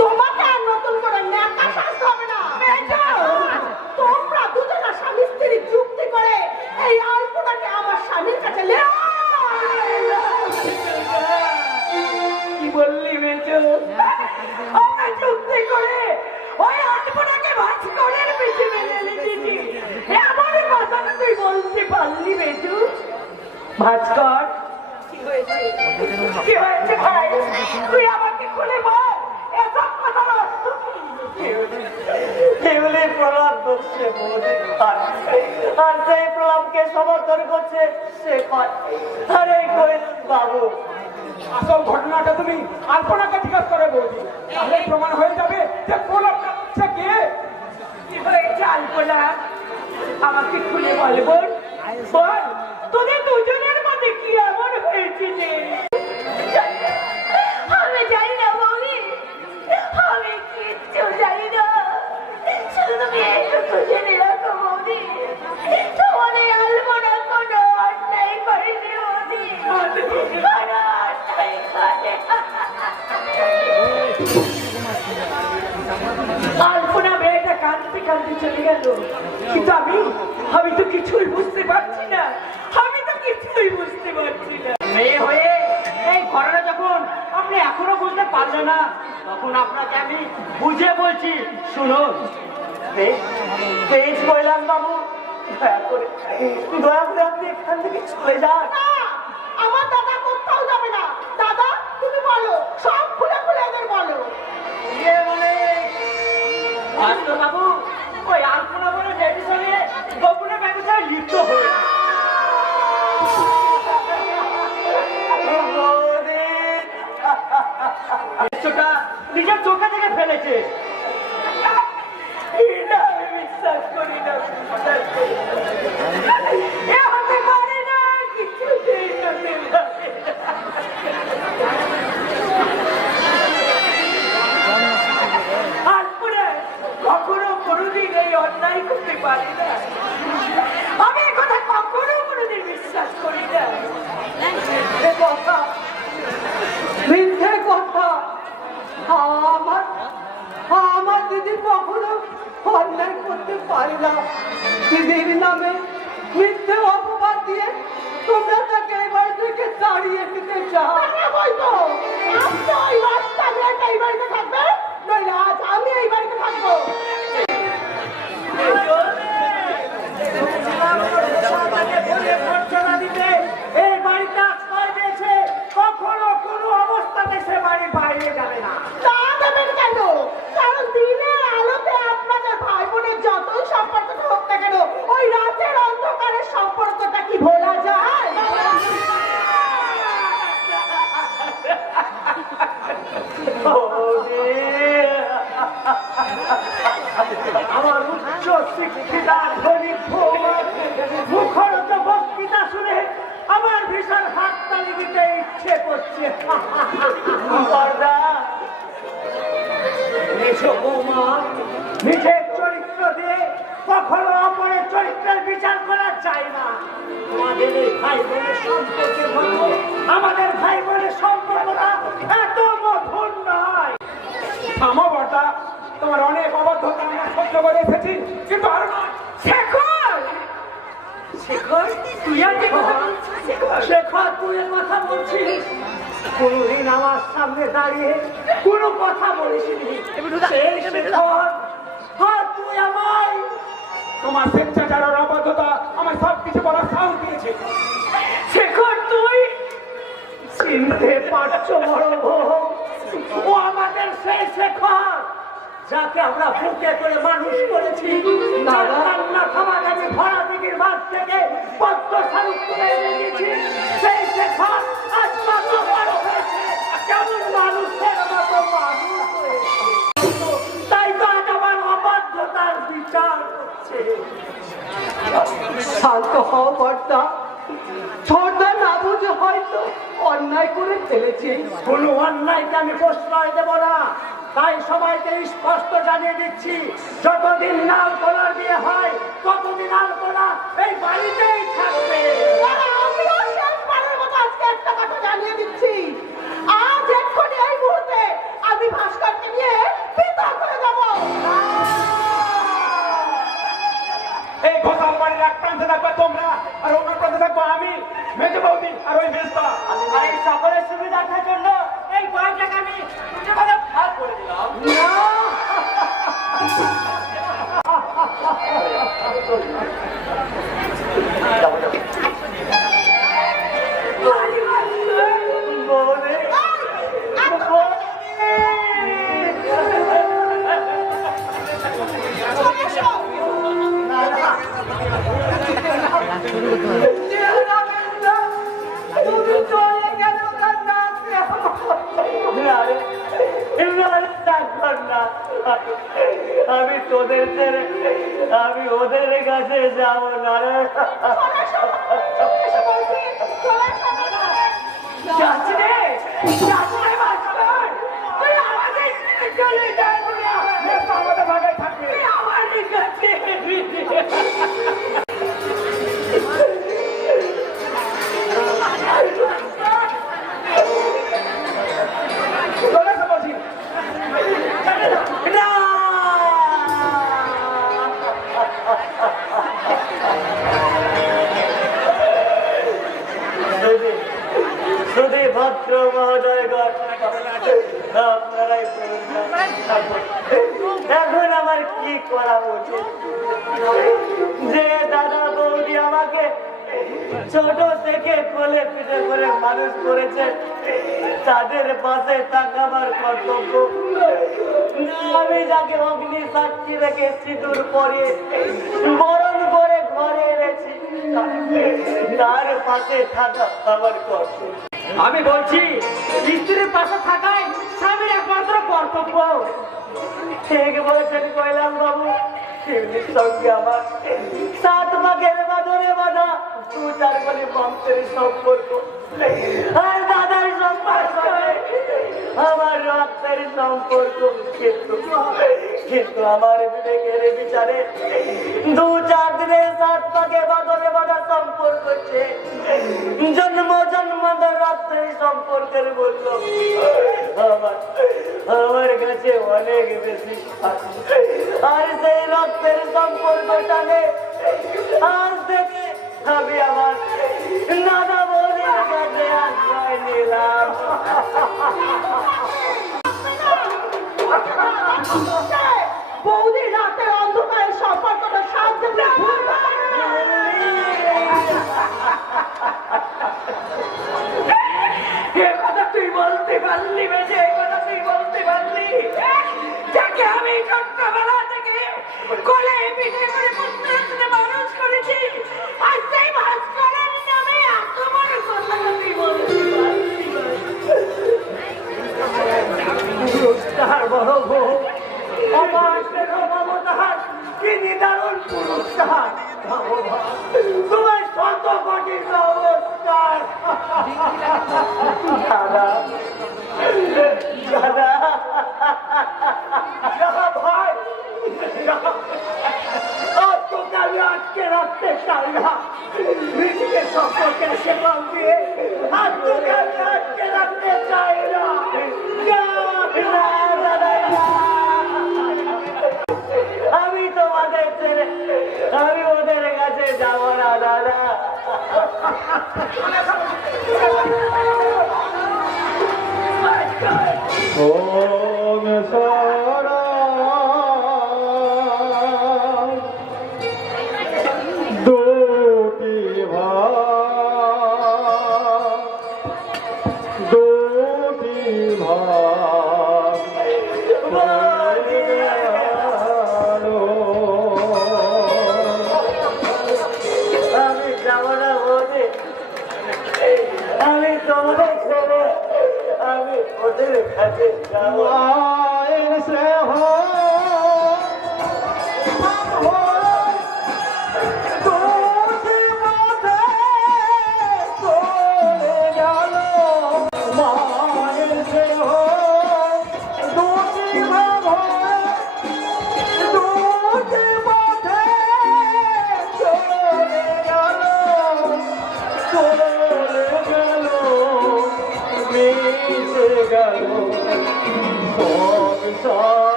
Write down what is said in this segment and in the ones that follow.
তোমাকে আর নতুন করে ন্যাকা সাজতে হবে না। তোমরা দুজনা স্বামী স্ত্রী চুক্তি করে এই আলপনাকে আমার স্বামীর কাছে কি বললি মেজো? আমরা চুক্তি করে ওই আলপনাকে ভাস্করের পিছে মেলে এনেছি। আমার কথাটা তুই বলতে পারলি মেজো? ভাস্কর কি হয়েছে ভাই? তুই আমাকে খুলে বল এসব কথার অর্থ কি? কেবলই প্রলাপ করছে বৌদি, আর সেই প্রলাপকে সমর্থন করছে সে আরে কোয়েল বাবু। আসল ঘটনাটা তুমি আলপনাকে জিজ্ঞাসা করে বৌদি, তাহলে প্রমাণ হয়ে যাবে যে প্রলাপটা হচ্ছে কে। কি হয়েছে আলপনা? আমাকে খুলে বল বোন, বল তোদের দুজনের মধ্যে কি এমন হয়েছে যে? আমি জানি না বৌদি, আমি কিচ্ছু জানি না। শুধু তুমি একটু জেনে রাখো বৌদি, তোমার এই আলপনা কোনো অন্যায় করেনি বৌদি, কোনো অন্যায় করে। আলপনা মেয়েটা কাঁদতে কাঁদতে চলে গেল, কিন্তু আমি তো কিছুই বুঝতে পারছি না। আমি তো কিছুই বুঝতে পারছি না। মেয়ে হয়ে এই ঘটনা যখন আপনি এখনো বুঝতে পারলেন না, তখন আপনাকে আমি বুঝে বলছি শুনুন। কৈলাস বাবু, দয়া করে আপনি এখান থেকে চলে যান। আমার দাদা কোথাও যাবে না। দাদা তুমি বলো, সব খুলে খুলে এদের বলো। ভাস্কর বাবু ওই আলপনা বলে মেয়েটির সঙ্গে গোপনে ব্যবসায় লিপ্ত হয়ে নিজের চোখে থেকে ফেলেছে। বিশ্বাস করি না, বিশ্বাস করি না। এ হতে পারে না, কিছুতেই হতে পারে না। আলপনা কখনো কোনোদিন এই অন্যায় করতে পারি না। আমি এ কথা কখনো কোনোদিন বিশ্বাস করি না। এ কথা মিথ্যে কথা। আমার দিদি কখনো অন্যায় করতে পারে না। দিদির নামে মিথ্যে অপবাদ দিয়ে তোমরা তাকে এই বাড়ি থেকে তাড়িয়ে দিতে চাও। এই বাড়িতে থাকবে, নইলে আজ আমি এই বাড়িতে থাকবো। এই বাড়িটা আশ্রয় দিয়েছে, কখনো কোনো অবস্থাতে সে বাড়ির বাইরে যাবে না। তা দেবেন কেন? কারণ দিনের আলোতে আপনাদের ভাই বোনের যতই সম্পর্কটা হোক না কেন, ওই রাতের অন্ধকারের সম্পর্কটা কি ভোলা যায়? আমার উচ্চ শিক্ষিতা ধনী মুখরত বক্তৃতা শুনে আমার ভীষণ হাততালি দিতে ইচ্ছে করছে। নিজের চরিত্র দিয়ে কখনো অপরের চরিত্রের বিচার করা যায় না। আমাদের এই ভাই বোনের সম্পর্কের মতো আমাদের ভাই বোনের সম্পর্কটা এত মধুর নয়। থামো বর্দা, তোমার অনেক অবদ্ধতা আমরা সহ্য করে এসেছি, কিন্তু আরো নয়। শেখর, শেখর তুই আর কি কথা বলছিস? শেখর তুই এর কথা বলছিস? কোনদিন আমার সামনে দাঁড়িয়ে কোনো কথা বলিসনি। সেই শেখর, আর তুই আমায় তোমার স্বেচ্ছাচার আর অবদ্ধতা আমার সবকিছু বলার সাহস দিয়েছে। শেখর তুই চিনতে পারছো বড় বউ? ও আমাদের সেই শেখর যাকে আমরা বুকে করে মানুষ করেছি। রান্না খাবার আমি ভরা দিঘির মাঠ থেকে পদ্ম শালুক তুলে এনে দিয়েছি। সেই শেখর আজ কত বড় হয়েছে, কেমন মানুষের মতো মানুষ হয়েছে। তাই তো আজ আমার অবাধ্যতার বিচার করছে। শান্ত হও বর্দা, ছোটদা না বুঝে হয়তো অন্যায় করে ফেলেছে। কোনো অন্যায়কে আমি প্রশ্রয় দেব না। তাই সবাইকে স্পষ্ট জানিয়ে দিচ্ছি, যতদিন লাল কলার বিয়ে হয় ততদিন আলপনা এই বাড়িতেই থাকবে। আমিও শেষবারের মতো আজকে একটা কথা জানিয়ে দিচ্ছি, আজ এক্ষুনি এই মুহূর্তে আমি তোদের ছেড়ে আমি ওদের কাছে যাবো না রে। যাচ্ছি রে, যাচ্ছি রে মাস্টার। তুই আমাদের চলে যাবি না। আমাদের ভাগায় থাকবে। তুই আমার কাছে চলে এসো বলছি। না! শুধু ভদ্র মহোদয়গণ, আপনারাই বলুন না, এখন আমার কি করা উচিত? যে দাদা বৌদি আমাকে ছোট থেকে কোলে পিঠে করে মানুষ করেছে, তাদের পাশে থাকাবার কর্তব্য। আমি যাকে অগ্নি সাক্ষী রেখে সিঁদুর পরে বরণ করে ঘরে এনেছি, তার পাশে থাকা আমার কর্তব্য। আমি বলছি স্ত্রীর পাশে থাকাই স্বামীর একমাত্র কর্তব্য। ঠিক বলেছেন কৈলাস বাবু, শিবলির সঙ্গে আমার 7 ভাগের বাঁধনে বাঁধা 2-4 কোটি বংশের সম্পর্ক, আর দাদার সম্পর্ক আমার রক্তের সম্পর্ক। কিন্তু আমার বিবেকের বিচারে 2-4 দিনের 7 ভাগে বাঁধনে বাঁধা সম্পর্ক হচ্ছে জন্ম জন্মান্তর রক্তের সম্পর্কের মূল্য আমার কাছে অনেক বেশি। আর সেই রক্তের সম্পর্ক টানে আজ থেকে আমি আমার দাদা বৌদির কাছে আশ্রয় নিলাম। বৌদি রাতের অন্ধকারের সম্পর্কটা সাহায্য কথা তুই বলতে পারলি বেশি, এই কথা তুই বলতে পারলি। যাকে আমি ছোট্টবেলা থেকে কোলে পিঠে করে পুত্র মানুষ করেছি, আর সেই ভাস্করের নামে এত বড় কথা তুই বলতে পারলি। পুরস্কার বড় বউ, অমাসের মমতার কি নিদারুণ পুরস্কার। তোমার 100 কোটি নমস্কার। দাদা দাদা ভাই, তোকে আমি আটকে রাখতে চাই না। নিজেকে সম্পর্কের সেবা দিয়ে আর তোকে আমি আটকে রাখতে চাই না। আমি তোমাদের ছেড়ে আমি ওদের কাছে যাব না দাদা। ওম সারা দুটি ভাগ আমি যাব না বৌদি, আমি তোমাদের ছেড়ে আমি ওদের কাছে যাব। মায়ের স্নেহ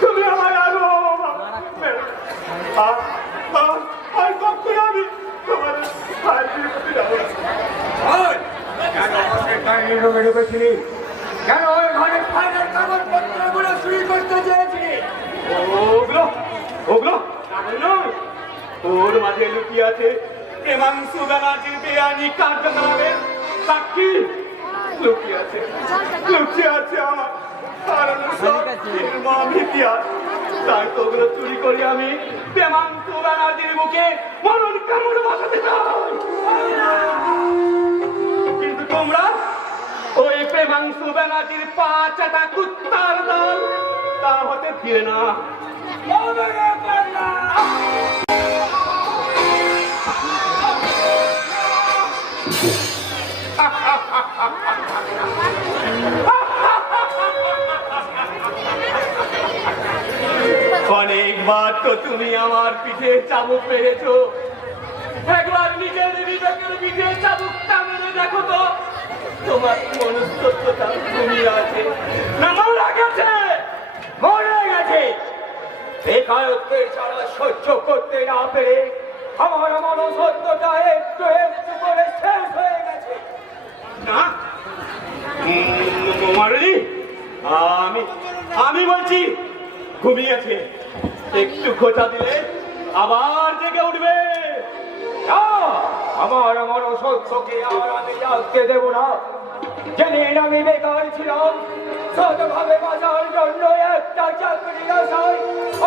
তুমি আমার আলো আর কখনো আমি তোমার ভাইয়ের প্রতি যাবো না। কেন আমাকে কাহিনী রোগে ঢুকেছিলি? কেন ওই ঘরে ফাইলের কাগজপত্রগুলো চুরি করতে চেয়েছিলি? ওগুলো কারণ নয়, ওর মাঝে লুকিয়ে আছে প্রেমাংশু ব্যানার্জির বেআইনি কার্যকলাপের সাক্ষী। লুকিয়ে আছে আমার হারানো সব নির্মম ইতিহাস। তাই তো ওগুলো চুরি করি আমি প্রেমাংশু ব্যানার্জির মুখে মরণ কামড় বসাতে চাই। কিন্তু তোমরা ওই প্রেমাংশু ব্যানার্জির পা চাটা কুত্তার দল তা হতে ফিরে না। অনেকবার তো তুমি আমার পিঠে চাবুক মেরেছো, একবার নিজের বিবেকের পিঠে চাবুকটা মেরে দেখো তো তোমার মনস্তত্বতা ঘুমিয়ে আছে না মরে গেছে। বেকারত্বে ছাড়া সহ্য করতে না পেরে আমার মনস্তত্বতা একটু একটু করে শেষ হয়ে গেছে। না মরেনি, আমি বলছি ঘুমিয়েছে। একটু খোঁচা দিলে আবার জেগে উঠবে। আমার মনস্তত্বকে আর আমি জাগতে দেব না। যেদিন আমি বেকার ছিলাম, সৎভাবে বাঁচার জন্য একটা চাকরি আসায়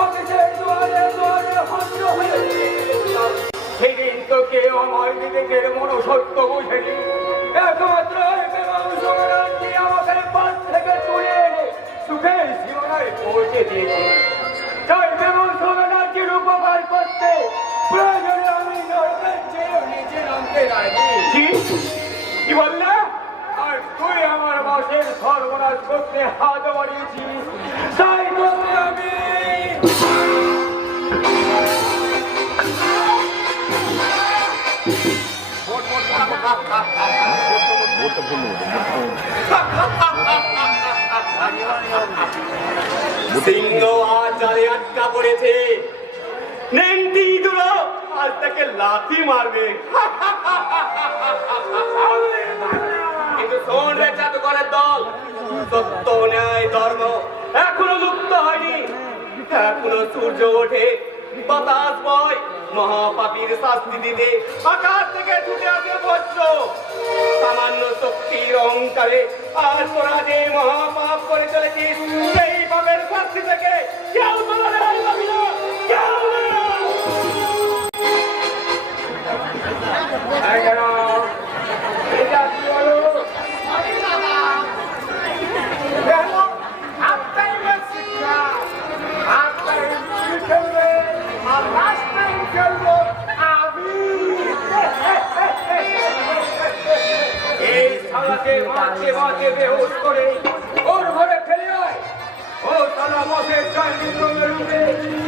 অফিসের দুয়ারে দুয়ারে হন্য হয়ে গিয়েছিলাম। সেদিন তো কেউ আমার বিবেকের মনসত্ব বুঝেনি। একমাত্র আমাকে পথ থেকে তুলে এনে সুখের সীমানায় পৌঁছে দিয়েছে। তাই কেমন সোনার উপকার করতে প্রয়োজনে আমি নরকের চেয়ে নিচে নামতে রাজি। কি বললে? আর তুই আমার বাসের সর্বনাশ করতে হাত বাড়িয়েছিস, তাই তোকে আমি সিংহ আজ জালে আটকা পড়েছে, নেংটি গুলো আজ তাকে লাথি মারবে। কিন্তু শোন রে জাদুকরের দল, সত্য ন্যায় ধর্ম এখনো লুপ্ত হয়নি। এখনো সূর্য ওঠে, বাতাস বয়, মহাপাপীর শাস্তি দিতে আকাশ থেকে ছুটে আসে বজ্র। সামান্য শক্তির অহংকারে আর তোরা যে মহাপাপ করে চলেছিস, সেই পাপের শাস্তি থেকে কেউ তোরা রেহাই পাবি না, কেউ না। এটা কি হলো? এই শালাকে মাঝে মাঝে বেহুশ করে ওর ঘরে ফেলে আয়। ও শালা মদের চাকরি রুমে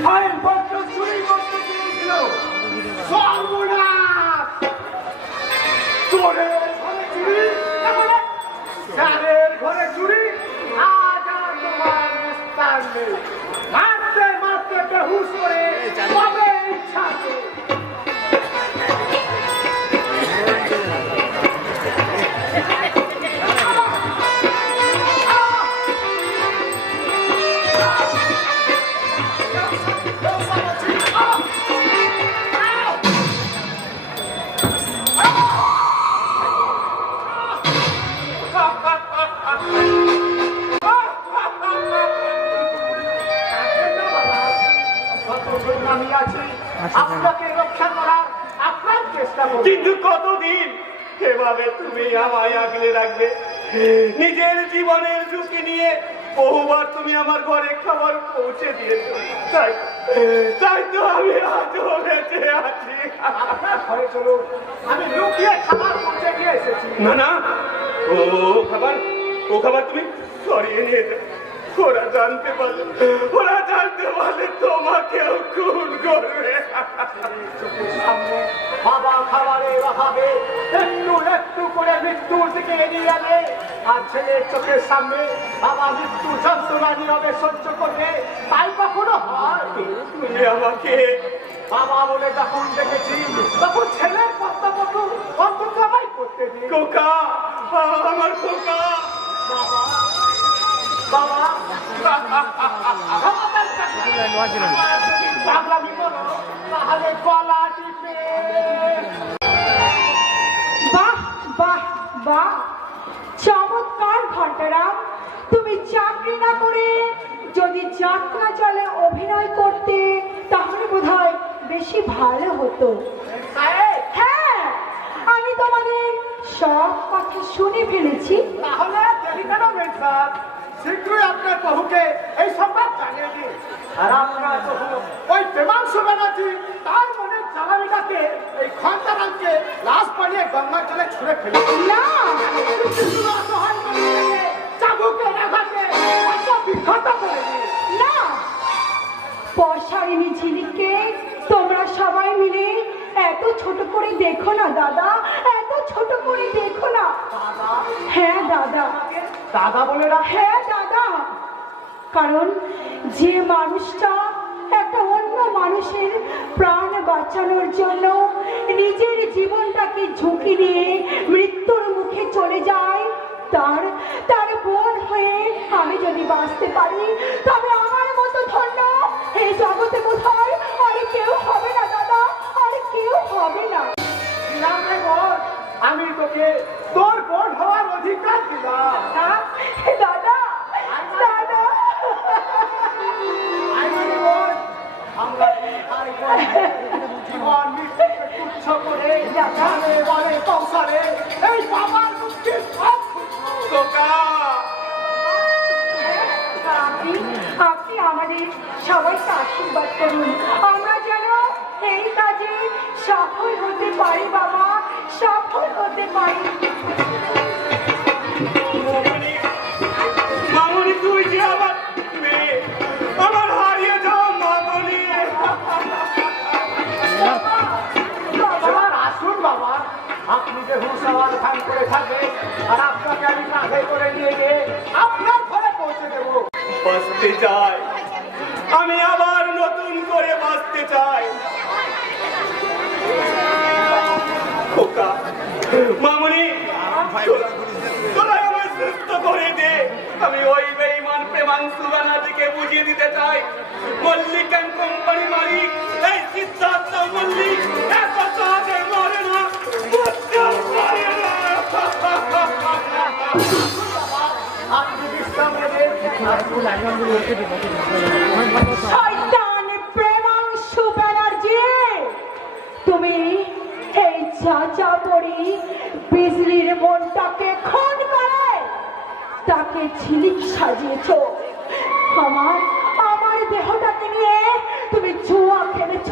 ফাইলপত্র চুরি করতে চেয়েছিল। সর্বনাশ! চোরের ঘরে চুরি, চারের ঘরে চুরি, আজ আর তোমার নিস্তার নেই। মারতে মারতে বেহুশ করে তবে ইচ্ছা আছে। আপনাকে রক্ষা করার আপনার চেষ্টা করব। কিন্তু কতদিন এভাবে তুমি আমায় আগলে রাখবে? নিজের জীবনের ঝুঁকি নিয়ে বহুবার তুমি আমার ঘরে খাবার পৌঁছে দিয়েছো, তাই তো আমি আজও বেঁচে আছি। আপনার ঘরে চলুন, আমি লুকিয়ে খাবার পৌঁছে দিয়ে এসেছি। না না, ও খাবার তুমি সরিয়ে নিয়ে যাও, ওরা জানতে পারলে তোমাকেও খুন করবে। সামনে বাবা খাবারের অভাবে একটু একটু করে মৃত্যুর দিকে এগিয়ে গেলে আর ছেলের চোখের সামনে বাবা মৃত্যু যন্ত্রণা নীরবে সহ্য করবে, তাই কখনো হয়? তুমি আমাকে বাবা বলে যখন দেখেছি তখন ছেলের কর্তব্য অন্তত আমায় করতে দিন। খোকা, আমার খোকা। বাবা বাবা পাগলামি করো তাহলে গলা টিপে। বাহ বাহ বাহ, চমৎকার ঘন্টারাম। তুমি চাকরি না করে যদি যাত্রা চলে অভিনয় করতে তাহলে বোধহয় বেশি ভালো হতো। হ্যাঁ, আমি তোমাদের সব কথা শুনে ফেলেছি। তাহলে দেরি কেন স্যার, শীঘ্রই আপনার বহুকে এই সংবাদ জানিয়ে দিন। আর আপনার বহু ওই প্রেমাংশু ব্যানার্জি তার মনের জ্বালানিটাকে এই ঘন্টারামকে লাশ বানিয়ে গঙ্গার জলে ছুঁড়ে ফেলে না, চাবুকে রাখাকে বিক্ষত করে দিন। না, পশারিনী ঝিলিককে তোমরা সবাই মিলে এত ছোট করে দেখো না দাদা, এত ছোট করে দেখো না। হ্যাঁ দাদা, দাদা বলে রাখে। হ্যাঁ দাদা, কারণ যে মানুষটা একটা অন্য মানুষের প্রাণ বাঁচানোর জন্য নিজের জীবনটাকে ঝুঁকি নিয়ে মৃত্যুর মুখে চলে যায়, তার বোন হয়ে আমি যদি বাঁচতে পারি তবে আমার মতো ধন্য এই জগতে বোধহয় আর কেউ হবে না দাদা, আর কেউ হবে না। আমি তোকে তোর বোন হওয়ার অধিকার দিলাম। দাদা দাদা, আমরা জীবন মৃত্যুকে তুচ্ছ করে জানে বলে কৌশলে এই বাবার মুক্তি সব খোকা, আপনি আমাদের সবাইকে আশীর্বাদ করুন, আমরা যেন এই কাজে সফল হতে পারি বাবা, সফল হতে পারি। মামনি, তুই যে আমার মেয়ে, আমার হারিয়ে যাও মামনি। এবার আসুন বাবা, আপনি যে হুঁশাওয়ার ধান করে থাকবে আর আপনাকে আমি কাঁধে করে নিয়ে গিয়ে আপনার ঘরে পৌঁছে দেবো। বাঁচতে চাই, আমি আবার নতুন করে বাঁচতে চাই। খোকা, মামনি, তোরা আমায় সুস্থ করে দে। আমি ওই বেঈমান প্রেমাংশু ব্যানার্জিকে বুঝিয়ে দিতে চাই মল্লিক অ্যান্ড কোম্পানি মালিক এই সিদ্ধার্থ মল্লিক এত সহজে মরে না, মরতেও পারে না। আপনি বিশ্রাম নেবেন। শয়তান প্রেমাংশু ব্যানার্জি, তুমি এই চাচা পড়ি বিজলির মনটাকে খুন করে তাকে ঝিলিক সাজিয়েছ। আমার দেহটাকে নিয়ে তুমি জুয়া খেলেছ।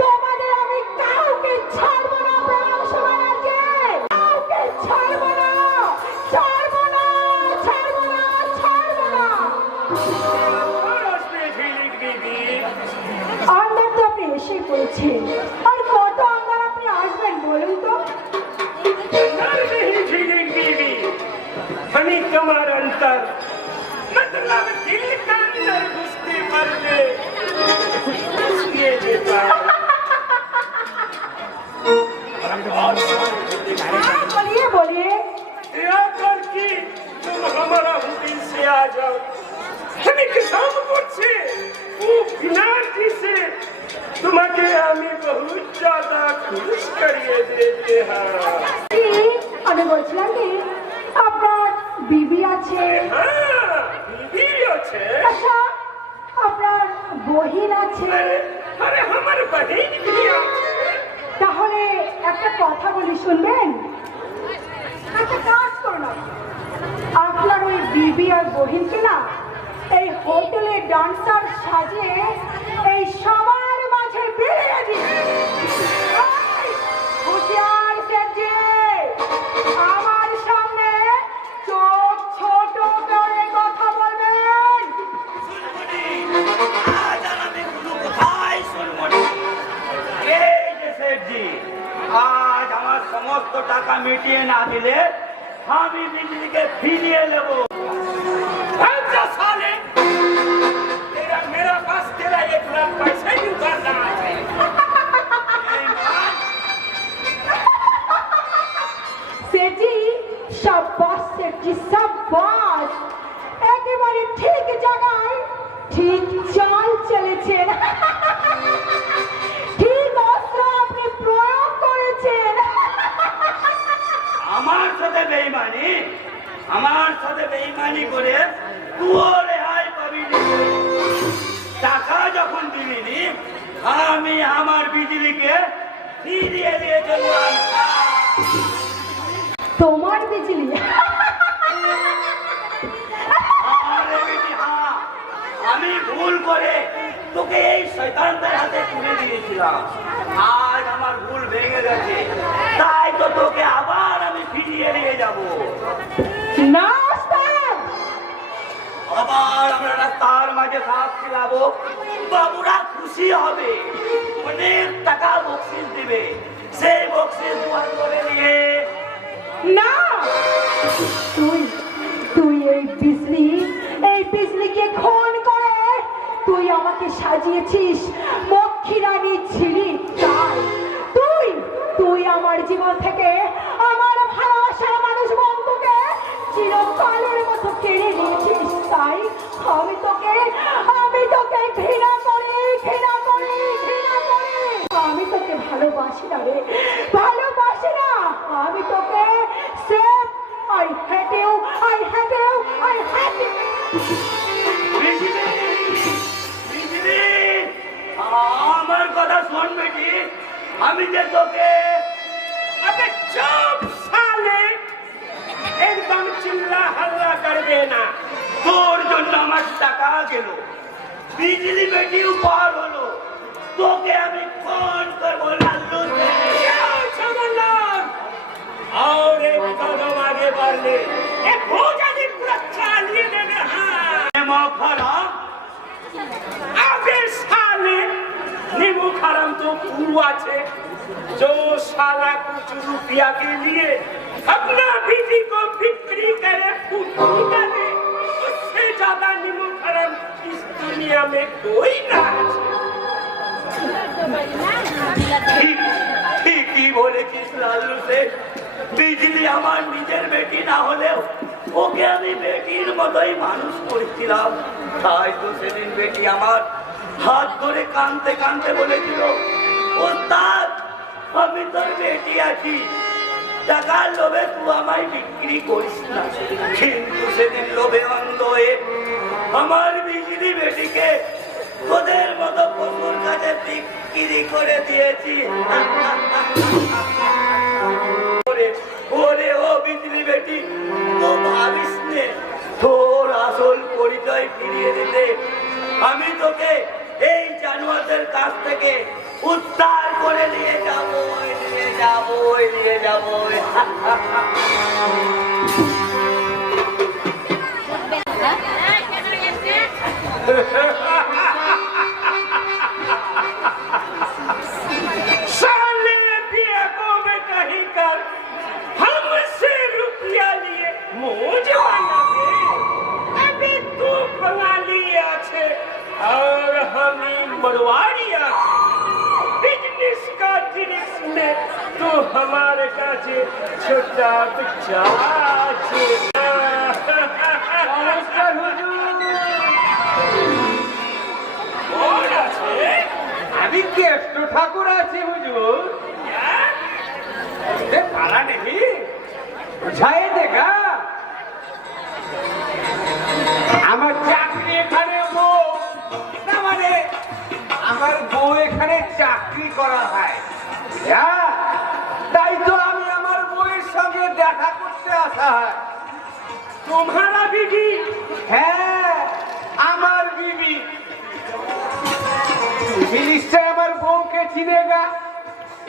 তোমাদের আমি কাউকে ছাড়বো না প্রেমাংশু ব্যানার্জি, কাউকে ছাড়বো না, ছাড়বো না, ছাড়বো না, ছাড়বো না। আন্দার তো আপনি এসে পড়েছেন, আর কত আন্দার আপনি আসবেন বলুন তো? আমি তোমার অন্তর मतलब दिल का अंदर घुसते मरने ये देता बोलिए बोलिए। या कर कि तुम हमारा दिल से आ जाओ, हम किसान করছে ও বিনাশী से তোমাকে আমি বহুত ज्यादा खुश करिए देते हैं। আমি বলছিলাম কি আপনার বিবি আছে? হ্যাঁ, বিবি আছে। আচ্ছা, আপনার বহিন আছে? আরে আমার বহিন भी আছে। তাহলে একটা কথা বলি, শুনবেন? একটা কাজ করুন, আপনার ওই বিবি আর বহিনকে না এই হোটেলে ডান্সার সাজিয়ে এই সবার মাঝে বেরিয়ে দিন। হুঁশিয়ার সেজে আমার সামনে চোখ ছোট করে কথা বলবেন। টাকা মিটিয়ে না দিলে আমি বিজলিকে ফিরিয়ে নেবো। अच्छा साले तेरा मेरा पास तेरा 1 लाख पैसा ही उतारना है। সেটি সাব্বাস সেটি সাব্বাস, একেবারে ঠিক জায়গায় ঠিক চাল চলেছেন, ঠিক অস্ত্র আপনি প্রয়োগ করেছেন। আমার সাথে বেইমানি করে তুই রেহাই পাবি নি। টাকা যখন দিলিনি আমি আমার বিজলিকে ফিরিয়ে দিয়ে চললাম। তোমার বিজলি? আরে বেটি, হ্যাঁ, আমি ভুল করে তোকে এই শয়তানদের হাতে তুলে দিয়েছিলাম। আজ আমার ভুল ভেঙে গেছে, তাই তো তোকে আবার আমি ফিরিয়ে নিয়ে যাব। না ওস্তাদ, আবার আমরা রাস্তার মাঝে সাপ খিলাবো, বাবুরা খুশি হবে, অনেক টাকা বকশিস দিবে। সেই বকশিস দোয়ার করে নিয়ে না, তুই এই বিজলিকে খুন করে তুই আমাকে সাজিয়েছিস, মক্ষী রানী ছিলি, তাই তুই আমার জীবন থেকে আমার ভালোবাসার মানুষ বন্ধুকে চিরকালের মতো কেড়ে নিয়েছিস। তাই আমি তোকে ঘৃণা করি। আমি তোকে ভালোবাসি না রে, ভালোবাসি না। আমি তোকে I hate you. বিজলি, আমার কথা শোন বেটি, আমি যে তোকে अबे चुप साले, एकदम चिल्ला हल्ला कर देना। তোর জন্য আমার টাকা গেল, বিজলি বেটি উপহার হলো, তোকে আমি ফোন করবো লাল্লু से। समझदार और एक कदम आगे बढ़ ले, एक भोजन पूरा चालिए देने। हाँ मखरा अबे साले, नींबू खरम तो हुआ छे, जो साला कुछ रुपया के लिए अपना बीवी को बिक्री करे, फूटी करे, उससे ज्यादा नींबू खरम इस दुनिया में कोई ना ঠিকই বলেছিস লাল্লু से। বিজলি আমার নিজের বেটি না হলেও ওকে আমি বেটির মতোই মানুষ করেছিলাম। তাই তো সেদিন বেটি আমার হাত ধরে কাঁদতে কাঁদতে বলেছিল, ওস্তাদ আমি তোর বেটি আছি, টাকার লোভে তুই আমায় বিক্রি করিস না। কিন্তু সেদিন লোভে অন্ধ হয়ে আমার বিজলি বেটিকে তোদের মতো পশুর কাছে বিক্রি করে দিয়েছি। ওরে ও বিজলি বেটি, তো ভাবিস নে তোর আসল পরিচয় ফিরিয়ে দিতে আমি তোকে এই জানোয়ারদের কাছ থেকে উদ্ধার করে নিয়ে যাবো। साले बेगों में कहीं कर हमसे रुपया लिए मुझ वाला दे। अबे तू बंगाली आछे और हमें मरवाड़ी आछे, बिजनेस का जिनिस में तू हमारे काছে छोटा बच्चा आछे। नमस्कार हुजूर। कौन आछे? আমি কেষ্ট ঠাকুর আছি হুজুর। এ পারা নেই বুঝাই দেখা আমার চাকরি এখানে বউ না, মানে আমার বউ এখানে চাকরি করা হয়, তাই তো আমি আমার বউয়ের সঙ্গে দেখা করতে আসা হয়। तुम्हारा बीवी? হ্যাঁ আমার বিবি। তুমি নিশ্চয় আমার বউকে চিনেগা।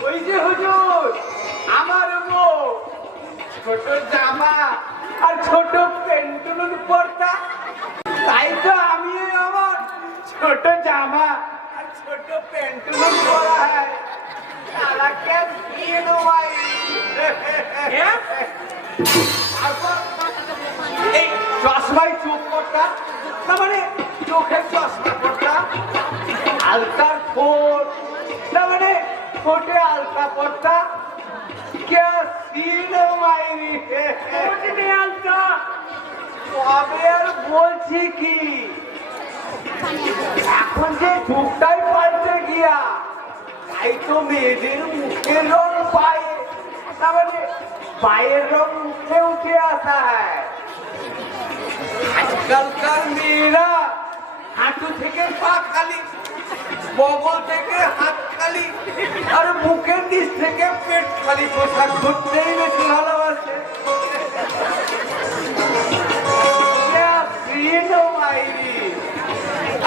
ওই যে হুজুর আমার বউ, ছোট জামা আর ছোট পেন্টুলুন পরতা, তাই তো আমি আমার ছোট জামা আর ছোট পেন্টুলুন পরা হয়। তারা কে দিয়ে তারপর এই চশমায় চোখ পড়তা, না মানে চোখের চশমা পড়তা, আলতার ঠোঁট, না মানে ঠোঁটে আলতা পড়তা। क्या सीन है मायरी, আলতা তবে আর বলছি কি, এখন যে যুগটাই পাল্টে গিয়া, তাই তো মেয়েদের মুখের রং পায়ে, না মানে পায়ের রং মুখে উঠে আসা হয়। আজকালকার মেয়েরা হাঁটু থেকে পা খালি, বগল থেকে হাত খালি, আর বুকের নিচ থেকে পেট খালি পোশাক করতেই বেশি ভালোবাসে।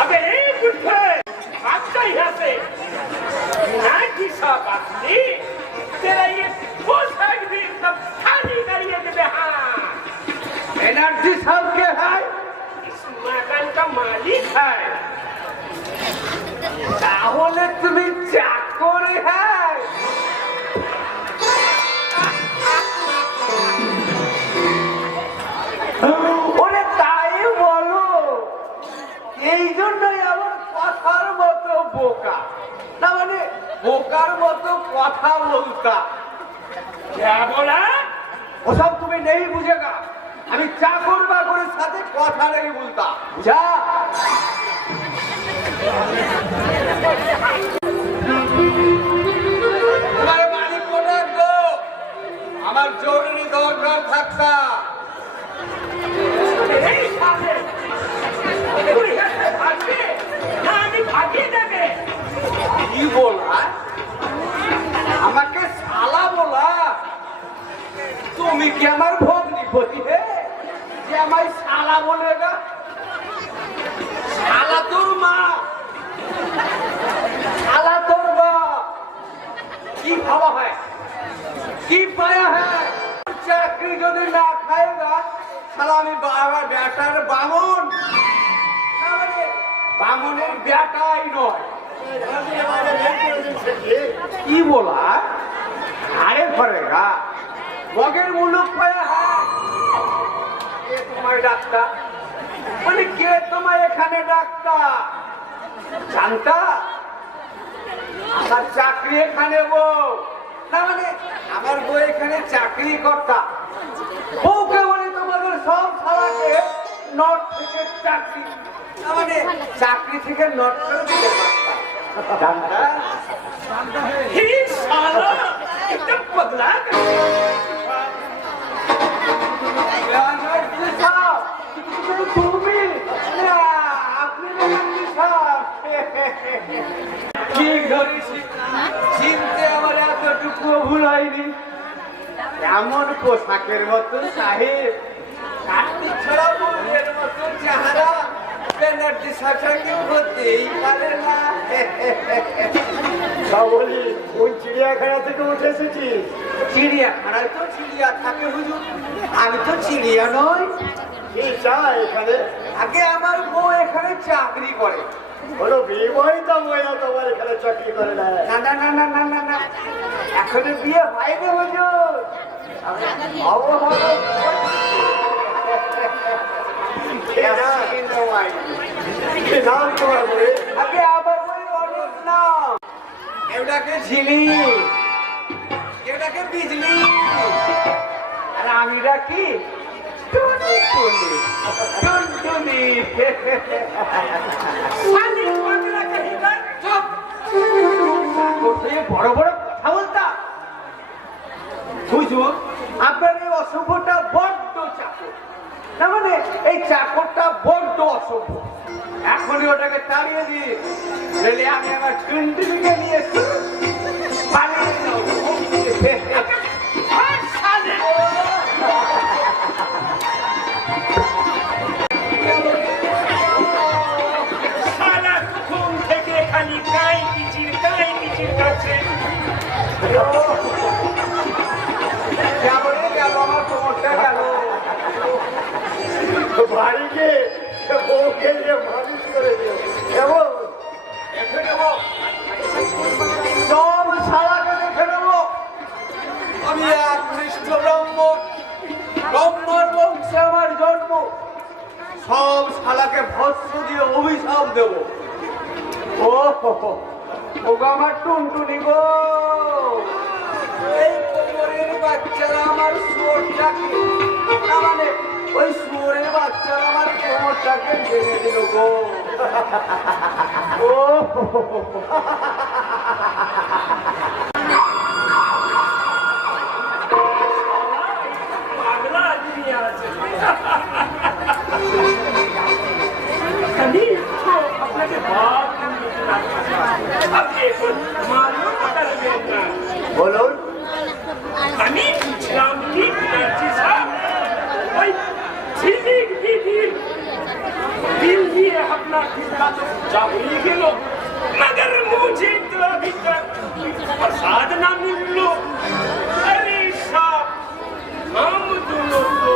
अबे ए बुढ़े अच्छा यहाँ से नाटी साहब असली तेरा ये पोशाक भी एकदम खाली करिए देवे हाँ एनर्जी सब के है, इस मकान का मालिक है তাহলে তুমি চাকরে হ্যাঁ। ওরে তাই বলো, এই জন্যই আমার কথার মতো বোকা, না মানে বোকার মতো কথা বলতা। क्या बोला ওসব তুমি নেই বুঝেগা, আমি চাকর বাকরের সাথে কথা লেগে বলতাম। যা তোমার মালিক কোথায় গো? আমার জরুরি দরকার থাকতা। এই সামনে তুই এসে ভাগবে না আমি ভাগিয়ে দেবে কি বলা? আমাকে শালা বলা? তুমি কি আমার ভগ্নি বলি হে যে আমায় শালা বলেগা? শালা তোর মা, শালা তোর বাপ। কি ভাবা হয়, কি পায়া হয়? চাকরি যদি না খায়গা, শালা আমি বাবা বেটার বামন, না মানে বামনের বেটাই নয়। কি বলা? আরে পড়েগা বগের মুলুক পায়া হয়। কে তোমায় ডাক্তার বলে, কে তোমায় এখানে ডাক্তার জানতা? আমার চাকরি এখানে বউ, না মানে আমার বউ এখানে চাকরি করতা। বউকে বলে তোমাদের সব শালাকে নট থেকে চাকরি, না মানে চাকরি থেকে নট করে দিতে পারতা। জানতা? ही साला एकदम पगला তুমি না, আপনি এনআরজি সাহেব। কি করেছি চিনতে আমার এতটুকু ভুল হয়নি। এমন পোশাকের মতন সাহেব, কার্তিক ছড়া বউয়ের মতন চেহারা, এনআরজি সাহেবকে হতেই পারে না। বলি ওই চিড়িয়াখানা থেকে উঠে এসেছি। চিড়িয়াখানায় তো চিড়িয়া থাকে হুজুর, আমি তো চিড়িয়া নই। কি চাই এখানে? আগে আমার বউ এখানে চাকরি করে। কোনো বিবাহিত মহিলা তোমার এখানে চাকরি করে না। না না না না না না না, এখনো বিয়ে হয়নি হুজুর। কি নাম তোমার বলে? আগে আবার বলি অনেক নাম। কেউটাকে ঝিলি, কেউটাকে বিজলি, আর আমি রাখি টুনি টুনি টুনটুনি। साली पगला कहीं का চুপ! কোথায় বড় বড় কথা বলতা? হুজুর, আপনার এই অসভ্যটা বড্ড চাকর, না মানে এই চাকরটা বড্ড অসভ্য। এখনই ওটাকে তাড়িয়ে দিই, নইলে আমি আমার টুনটুনিকে নিয়ে এসছি। পালিয়ে যাও। हर साले साला घूम থেকে খালি কাই কিচির কাছে কেমন গেল আমার কোমরটা গেল। বাড়ি গিয়ে বউকে নিয়ে মালিশ করে দিও কেমন? দেখে নেবো, সব শালাকে দেখে নেবো। আমি এক সব দেবো। ও ও গো আমার টুনটুনি গো, এই কোমরের বাচ্চারা আমার শুয়োরটাকে, না মানে ওই শুয়োরের বাচ্চারা আমার কোমরটাকে ভেঙে দিল গো। ও পাগলা আদমি আছে। খালি তো আপনাকে বাপ আপনি এখন মালুম করবেন না। বলুন। আমি ছিলাম কি বলছি স্যার, ওই ঝিলিক দিদির दिल लिए अपना किस्सा तो जा ही गेलो, मगर मुझे तो अभी तक प्रसाद ना मिलो। अरे साहब हम दोनों तो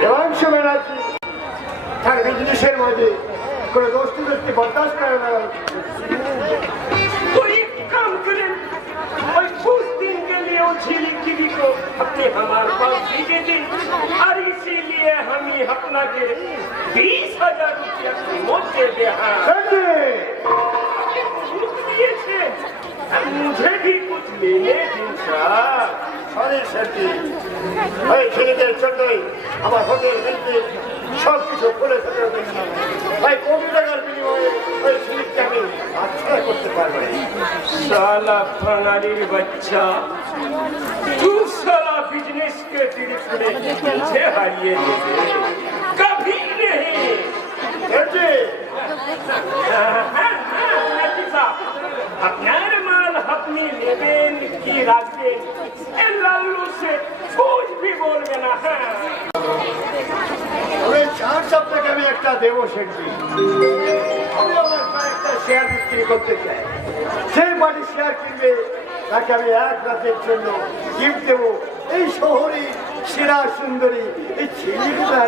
দেবাংশ ব্যানার্জি তার বিজনেসের মধ্যে কোনো দোস্তি দোস্তি বরদাস্ত করে না। तो एक काम करें, और कुछ दिन के लिए वो झीलिक दीदी को अपने हमारे पास भेजे दें, और इसीलिए हम ही अपना के 20,000 रुपया कीमत दे दे। हाँ दिए थे, मुझे भी कुछ लेने दिन सर। সরি সেটি ওই ছেলেদের জন্যই আমার হোটেল বিল্ডিং সব কিছু খুলে ফেলে দিচ্ছি। ভাই কোটি টাকার বিনিময়ে ওই ছেলেকে আমি আচ্ছা করতে পারবো। साला फनालीर बच्चा, तू साला बिजनेस के ट्रिप में मुझे हारिए कभी नहीं। আপনার মাল আপনি নেবেন কি রাখবেন এ লাল্লু সে कुछ भी बोलবে না। হ্যাঁ তবে 4 সপ্তাহে আমি একটা দেবো সেটি। আমি আমার কয়েকটা শেয়ার বিক্রি করতে চাই। সেই বাড়ি শেয়ার কিনবে তাকে আমি 1 রাতের জন্য গিফট দেবো। এই শহরে সেরা সুন্দরী এই ছেলেগুলো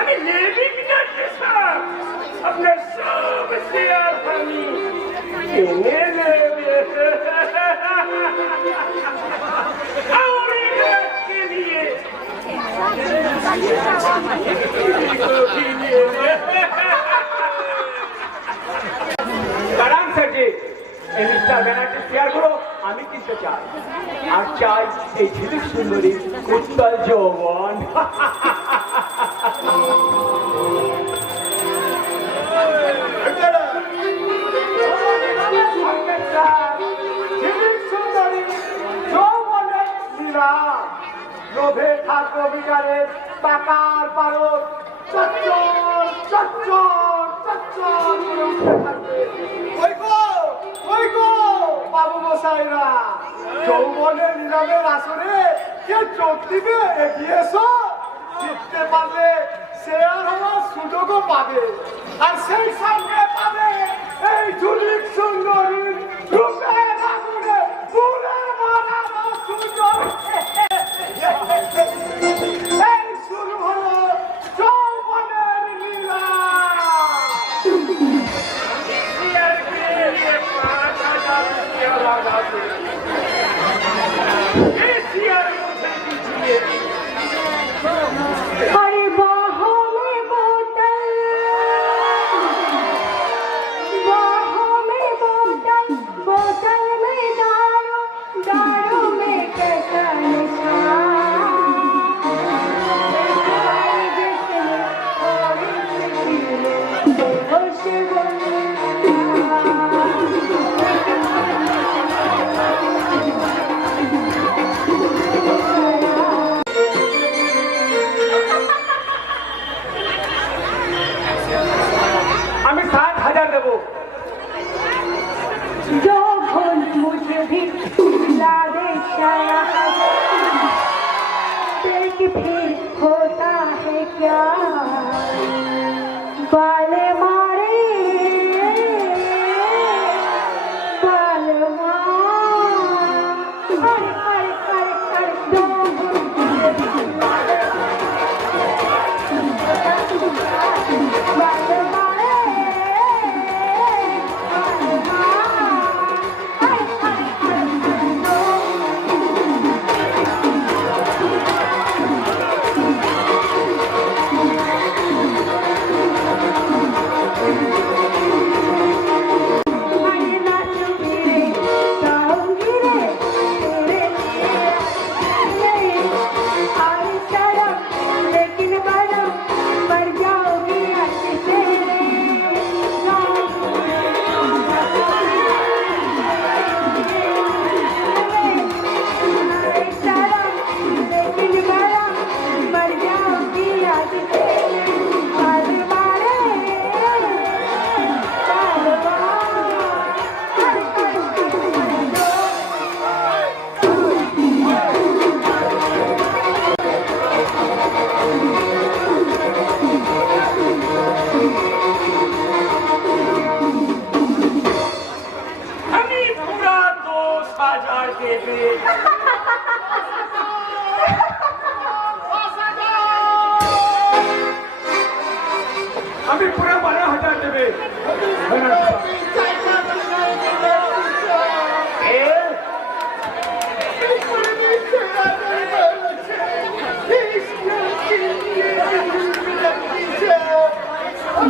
আমি নেবে কিনা সাহেব আপনার সব শেয়ার আমি কিনে নেবে। और के लिए দাঁড়ান স্যারজি, এই মিস্টার ব্যানার্জি শেয়ার করো, আমি কিনতে চাই। আর চাই এই ঝিলিক সুন্দরী উত্তাল যৌবন। লোভে থাকবো বিকারের টাকার পারদ চচ্চর চচ্চর চচ্চর করে উঠতে থাকবে। ওই গো বাবু মশাইরা, যৌবনের নিলামের আসরে কে চোখ দিবে এগিয়ে এসো। জিততে পারলে শেয়ার হওয়ার সুযোগও পাবে, আর সেই সঙ্গে পাবে এই ঝুলিক সুন্দরীর রূপের আগুনে পুরে মারানো সুযোগ। এই শুরু হলো যৌবনের লীলা। शेयर के लिए 5,000 रुपया लगा दे। ये शेयर मुझे दीजिए। अरे बाहों में बोतल, बाहों में बोतल, बोतल में दारू, दारू में कैसा नशा। होश আমি 7,000 দেবো। जो भूल मुझे भी ला दे शायद, पेट फिर होता है क्या। बाल मारे बाल मारे, अरे दो भूल मुझे भी बाल मारे बाल मारे।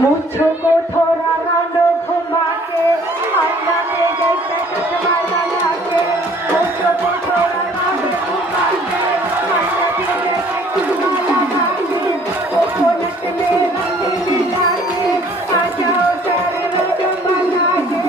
मुझको थोड़ा रानो घुमा के अन्ना के जैसे चश्मा लगा के मुझको थोड़ा रानो घुमा के अन्ना के जैसे चश्मा लगा के वो कोनट में रंग मिला के आ जाओ सारे रंग बना के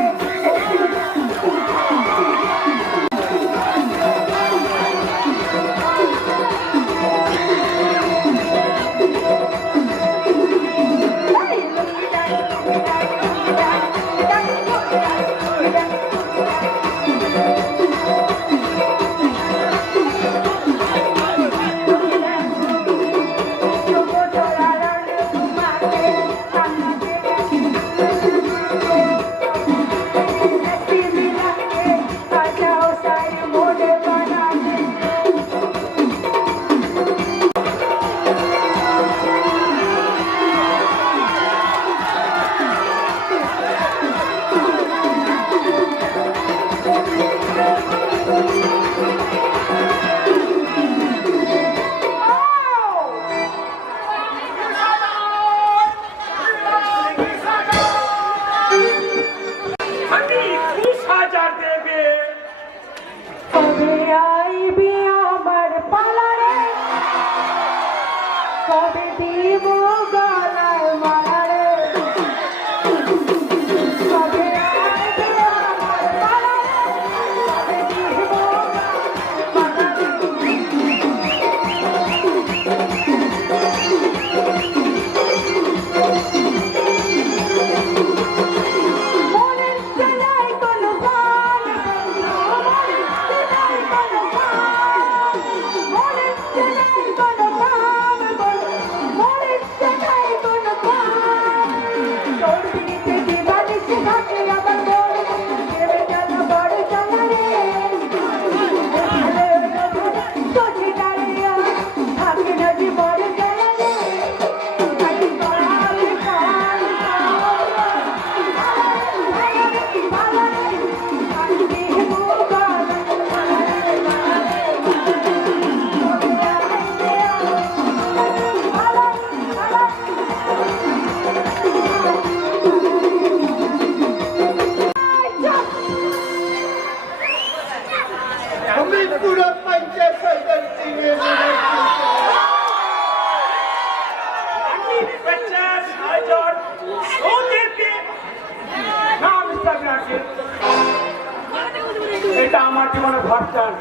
এটা আমার জীবনে ভাবছেন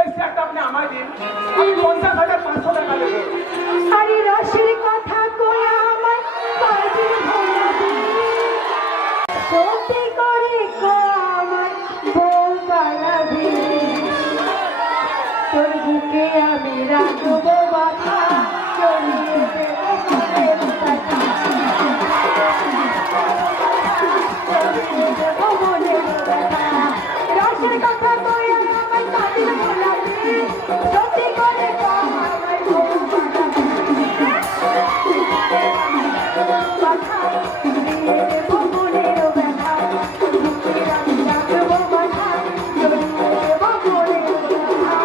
এই সেটটা আপনি আমায় দিন আমি 50,500 টাকা দেবো আরে রসের কথা কয়া আমায় কাজে ভোলাবি সত্যি করে আমায় বল পালাবি তোর বুকে আমি রাখবো মাথা চড়িয়ে দেবো ফুলের পাতা চড়িয়ে দেবো মনের কথা রসের কথা কয়া আমায় কাজে ভোলাবি সত্যি করে আমায় বল পালাবি কথা দিয়ে দেবো মনের ব্যথা বুকে আমি রাখবো মাথা চড়িয়ে দেবো মনের কথা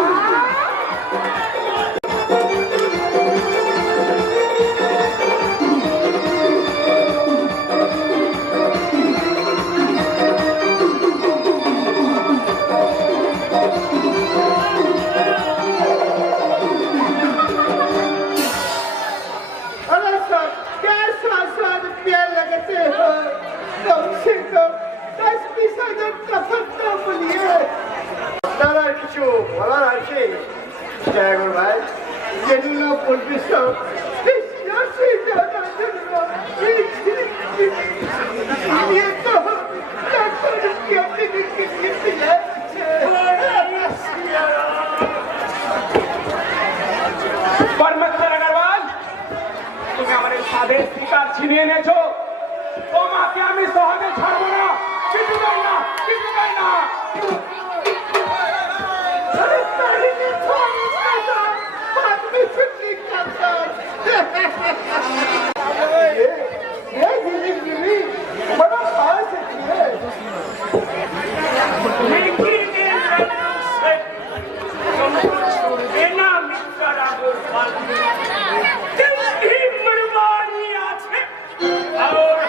अरे सब कैसा साथ प्यार लगते हो कम से कम 10,000 कसम तो बोलिए দাদা কিছু বলার আছে জায়গর ভাই যেগুলো বলবি সব ये तो डॉक्टर की अपनी किसी है परमेश्वर अग्रवाल তুমি আমার এই সাধের শিকার ছিনিয়ে এনেছো তোমাকে আমি সহজে ছাড়বো না কিছু দেয় না কিছু দেয় না और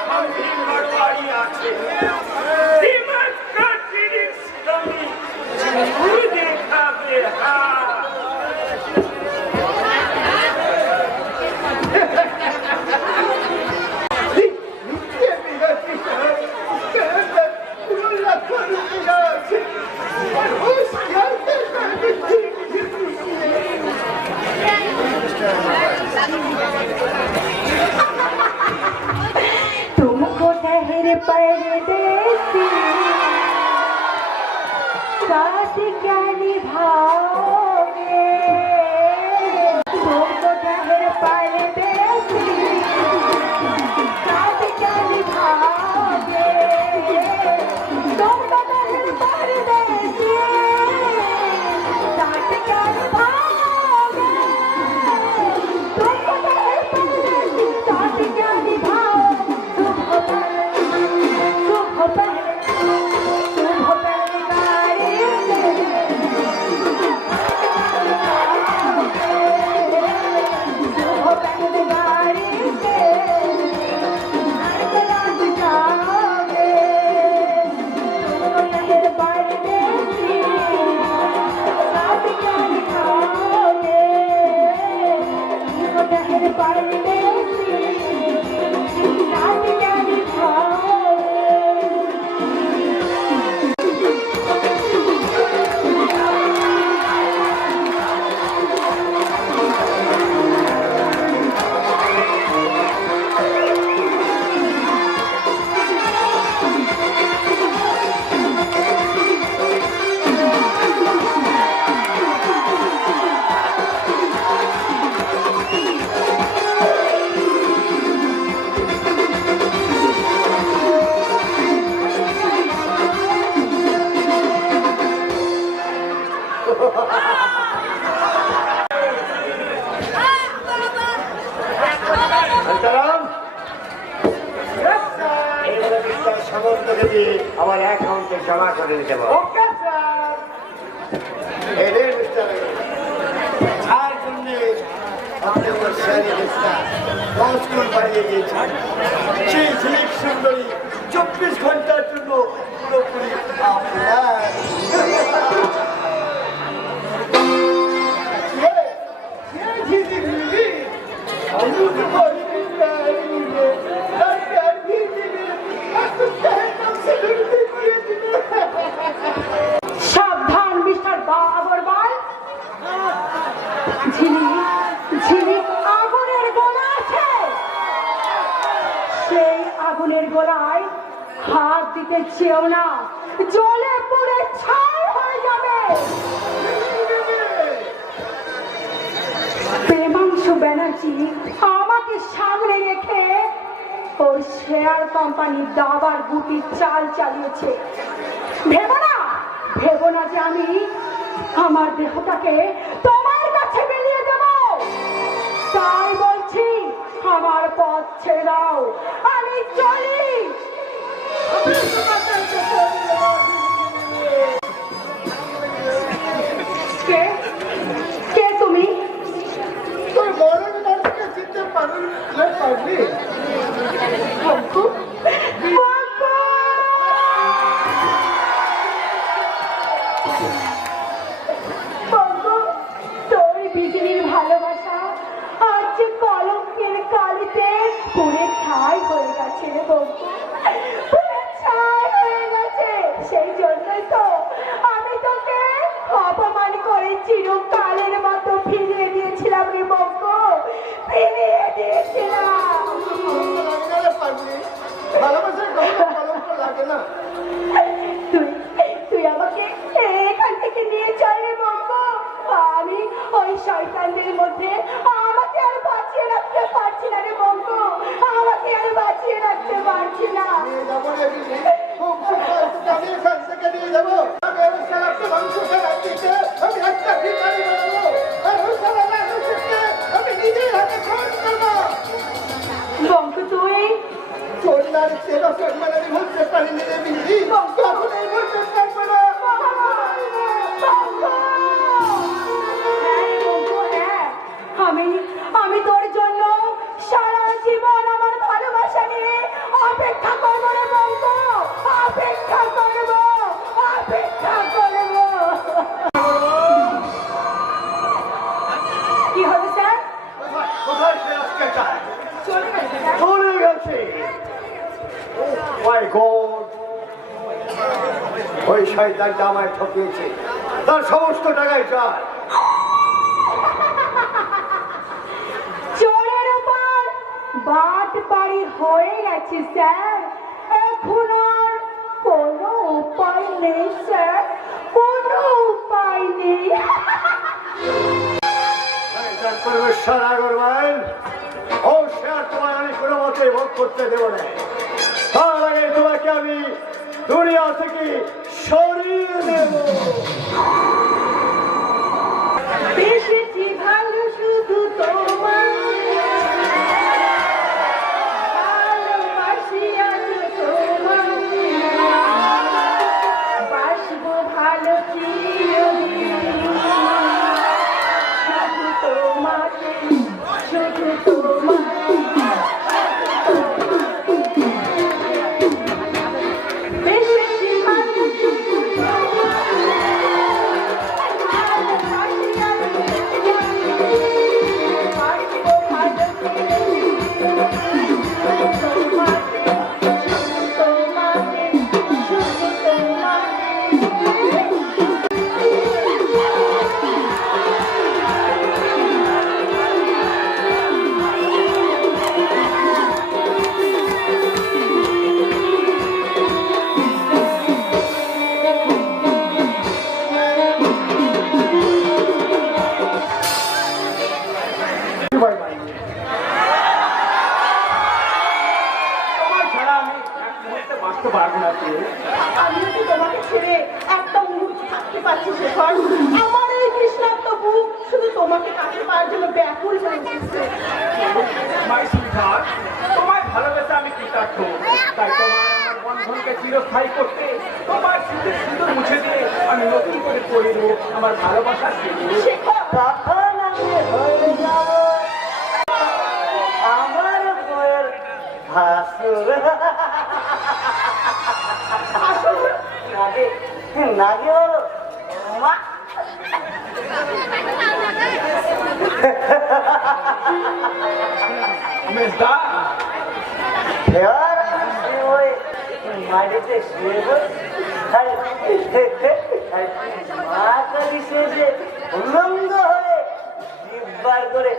তোকে দিয়ে আমার অ্যাকাউন্টে জমা করে দিতে পারবো। Okay sir. এই রে মিস্টার ছাড় জন্য আপনি আমার স্যারি দেশটা 10 গুণ বাড়িয়ে দিয়েছেন। সেই ঝিলিক সুন্দরী 24 ঘন্টার জন্য পুরোপুরি আপনার। সাবধান মিস্টার আগরওয়াল, ঝিলিক আগুনের গোলা আছে, সেই আগুনের গোলায় হাত দিতে চেও না, জ্বলে পুড়ে ছাই হয়ে যাবে। প্রেমাংশু ব্যানার্জি আমাকে সামনে রেখে ওর শেয়ার কোম্পানি দাবার গুটি চাল চালিয়েছে। ভেবো না যে আমি আমার দেহটাকে তোমার কাছে মিলিয়ে দেব। তাই বলছি আমার পথ ছেড়ে দাও, আমি চলি। কে কে তুমি? তোর মরণ মানুষকে চিনতে পারবি? বঙ্কু, বঙ্কু! বঙ্কু, তোর বিজলির ভালোবাসা আজ যে কলঙ্কের কালিতে পুড়ে ছাই হয়ে গেছে রে বঙ্কু, পুড়ে ছাই হয়ে গেছে। সেই জন্যই তো আমি তোকে অপমান করে চিরকালের মতো ফিরিয়ে দিয়েছিলাম রে বঙ্কু, ফিরিয়ে দিয়েছিলাম। ভালোবাসার কলঙ্ক লাগে না। তুই আমাকে এখান থেকে নিয়ে চল রে বঙ্কু। আমি ওই শয়তানদের মধ্যে আমাকে আর বাঁচিয়ে রাখতে পারছি না রে বঙ্কু, আমাকে আর বাঁচিয়ে রাখতে পারছি না। নিয়ে যাবো রে দিদি, খুব আমি এখান থেকে নিয়ে যাবো। আমি ওই শালাকে মাংস ফেরাই দিতে আমি একটা ভিখারি বানাবো, আর ওই শালা মানুষকে আমি নিজের হাতে খরচ করবো। বঙ্কু তুই তোর নারী সেবা সম্মান আমি বলতে পারিনি রে দিদি, তখন এই বলতে পারবো না। আমি তোর জন্য সারা জীবন আমার ভালোবাসা নিয়ে অপেক্ষা করবো রে বঙ্কু, অপেক্ষা করবো, অপেক্ষা করবো। কি হলো স্যার? কোথায় সে আজকে যায়? চলে গেছে স্যার। চলে গেছে। মাই গড, ওই শয়তানটা আমায় ঠকিয়েছে, তার সমস্ত টাকাই চায়। চোরের উপর বাট বাড়ি হয়ে গেছে স্যার, এখন আর কোনো উপায় নেই স্যার, কোনো উপায় নেই। শয়তান পরমেশ্বর আগরওয়াল, ও শেয়ার তোমায় আমি কোনো মতে ভোগ করতে দেবো না। তার আগে তোমাকে আমি দুনিয়া থেকে সরিয়ে দেব। বেশি ভালো শুধু তোমার, ভালোবাসি আজ তোমার, বাসবো ভালো চিরদিন, শুধু তোমাকে, শুধু তোমাকে। বেশি ভালো শুধু তোমার ছাড়া আমি এক মুহূর্তে বাঁচতে পারবো না। আমিও তো তোমাকে ছেড়ে একটা মুহূর্ত থাকতে পারছি শেখর। আমার এই কৃষ্ণাত্ম বুক শুধু তোমাকে কাছে পাওয়ার জন্য ব্যাকুল হয়ে উঠেছে। মাই সুইটহার্ট, তোমায় ভালোবেসে আমি কৃতার্থ, তাই তোমার আমার বন্ধনকে চিরস্থায়ী করতে তোমার স্মৃতির সুন্দর মুছে দিয়ে আমি নতুন করে পড়ে নেব আমার ভালোবাসার সিঁদুর। তখন আমি হয়ে যাব আমার বউয়ের ভাসুর। নাগে নাগে বলো মা। মেজদা, এবার ওই মাটিতে শুয়ে মা কালী সেজে উলঙ্গ হয়ে জিব্বার করে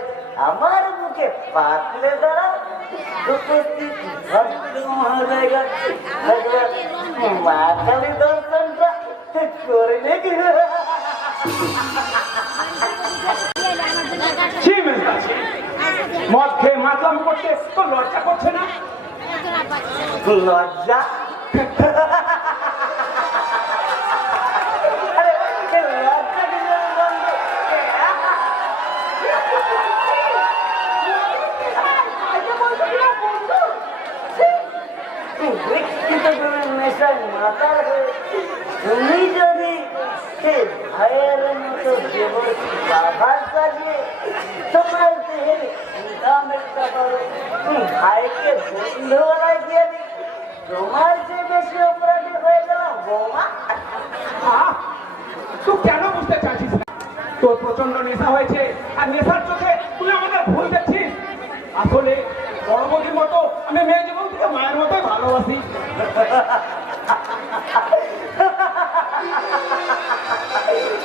আমার মুখে পাতলে দাঁড়াও। উপস্থিত ভদ্র মহোদয়গণ, একবার মা কালী দর্শনটা করে দেখি। ছি মেজদা, ছি। মদ খেয়ে মাতলামি করতে তো লজ্জা করছে না? লজ্জা? আরে লজ্জা কিসের বন্ধু? নেশায় মাতার হয়ে তুমি যদি ভাইয়ের মতো দেবর বাবা চালিয়ে তোমার দেহের দামেরটা করো, ভাইকে বন্ধু বানায় দিয়ে দিই, তোমার যে বেশি অপরাধী হয়ে গেলাম বৌমা। তুই কেন বুঝতে চাচ্ছিস না? তোর প্রচন্ড নেশা হয়েছে, আর নেশার চোখে তুই আমাদের ভুল দেখছিস। আসলে বড়বদির মতো আমি মেয়ে জীবন থেকে মায়ের মতোই ভালোবাসি।